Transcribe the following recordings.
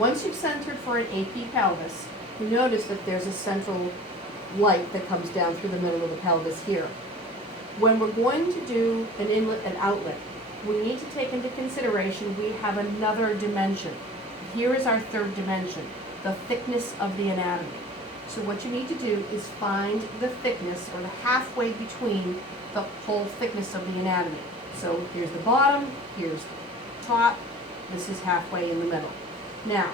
Once you've centered for an AP pelvis, you notice that there's a central light that comes down through the middle of the pelvis here. When we're going to do an inlet and outlet, we need to take into consideration we have another dimension. Here is our third dimension, the thickness of the anatomy. So what you need to do is find the thickness, or the halfway between the whole thickness of the anatomy. So here's the bottom, here's the top, this is halfway in the middle. Now,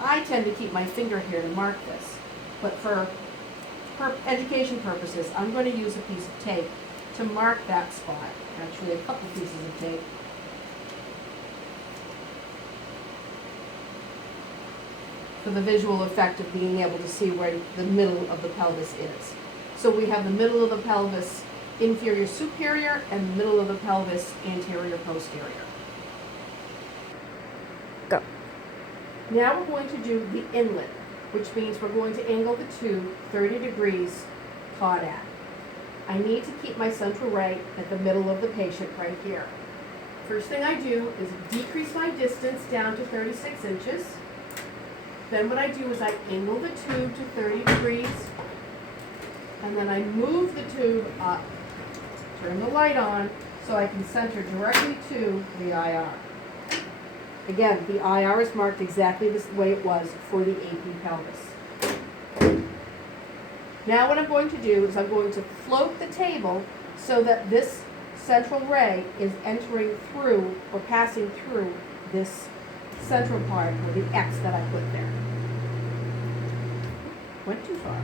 I tend to keep my finger here to mark this, but for education purposes, I'm going to use a piece of tape to mark that spot. Actually, a couple pieces of tape. For the visual effect of being able to see where the middle of the pelvis is. So we have the middle of the pelvis inferior superior and the middle of the pelvis anterior posterior. Go. Now we're going to do the inlet, which means we're going to angle the tube 30 degrees taut at. I need to keep my central ray at the middle of the patient right here. First thing I do is decrease my distance down to 36 inches. Then what I do is I angle the tube to 30 degrees, and then I move the tube up, turn the light on, so I can center directly to the IR. Again, the IR is marked exactly the way it was for the AP pelvis. Now what I'm going to do is I'm going to float the table so that this central ray is entering through or passing through this central part, or the X that I put there. Went too far.